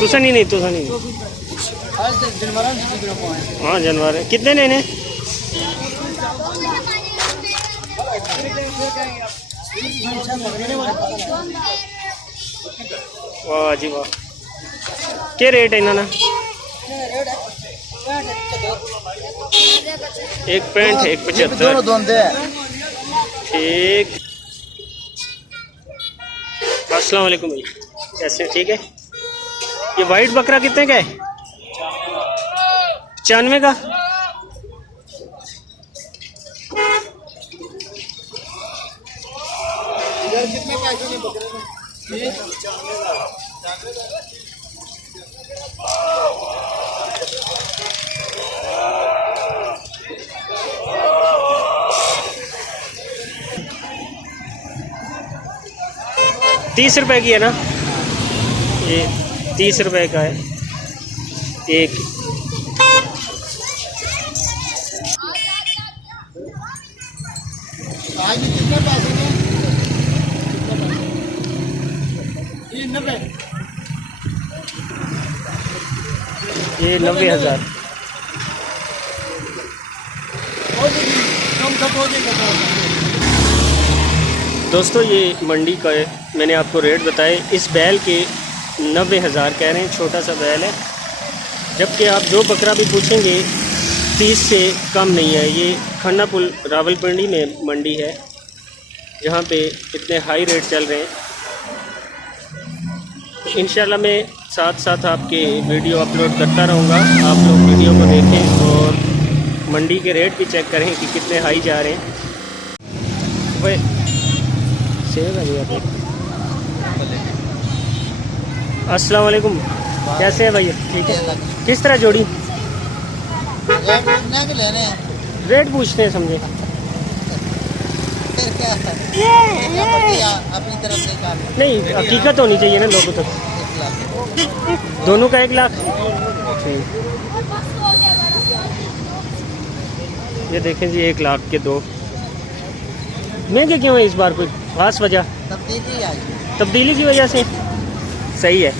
तुसा नहीं हाँ जानवर है। कितने लेने? वाह जी वाह। क्या रेट है इन्होंने? एक 65 एक 75। ठीक। अस्सलाम वालेकुम भाई, कैसे? ठीक है। ये वाइट बकरा कितने का है? 95 का। कितने पैसे नहीं बकरे में? 30 रुपए की है ना ये? 30 रुपए का है एक। आज कितने पैसे में? ये 90। ये 90,000। दोस्तों ये मंडी का है, मैंने आपको रेट बताए। इस बैल के 90,000 कह रहे हैं, छोटा सा बैल है। जबकि आप जो बकरा भी पूछेंगे 30 से कम नहीं है। ये खन्नापुल रावलपिंडी में मंडी है जहाँ पे इतने हाई रेट चल रहे हैं। इंशाल्लाह मैं साथ साथ आपके वीडियो अपलोड करता रहूँगा। आप लोग वीडियो को देखें और मंडी के रेट भी चेक करें कि कितने हाई जा रहे हैं। वह सेव है भैया। अस्सलाम वालेकुम, कैसे हैं भैया? ठीक है। किस तरह जोड़ी? रेट पूछते हैं समझे। अपनी तरफ से नहीं, हकीकत होनी चाहिए ना लोगों तक। दोनों का 1 लाख। ये देखें जी, 1 लाख के 2। महंगे क्यों है इस बार? कोई खास वजह? तब्दीली आई, तब्दीली की वजह से। सही है।